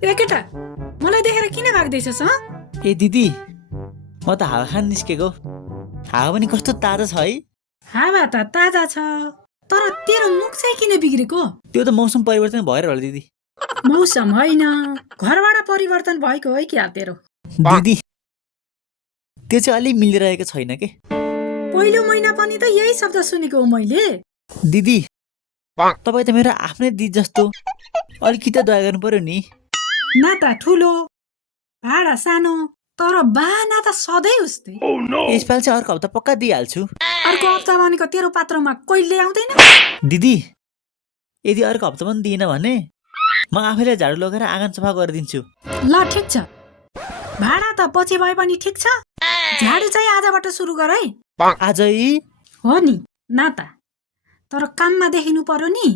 ए केटा मलाई देखेर किन भाग्दैछस् हँ? ए दिदी म त हावा खान निस्केको। हावा पनि कस्तो ताजा छ है। हावा त ताजा छ तर तेरो मुख चाहिँ किन बिग्रेको? त्यो त मौसम परिवर्तन भएर होला दिदी। मौसम होइन, घरबाट परिवर्तन भएको है क्या तेरो? दिदी त्यो चाहिँ अलिक मिलिरहेको छैन के। पहिलो महिना पनि त यही शब्द सुनेको हो मैले। दिदी तपाईँ त मेरो आफ्नै दिदी जस्तो, अलिकति दया गर्नु पर्यो नि। नाता ठुलो भाडा सानो तर बाना त सधैँ उस्तै। यसपालि चाहिँ अर्को हप्ता पक्का दिइहाल्छु। अर्को हप्ता भनेको तेरो पात्रमा कहिले आउँदैन? दिदी यदि अर्को हप्ता पनि दिएन भने म आफैले झाडु लगेर आँगन सफा गरिदिन्छु। ल ठिक छ, भाडा त पछि भए पनि ठिक छ, झाडु चाहिँ आजबाट सुरु गर है। आजै? हो नि नाता, तर काममा देखिनु पर्यो नि।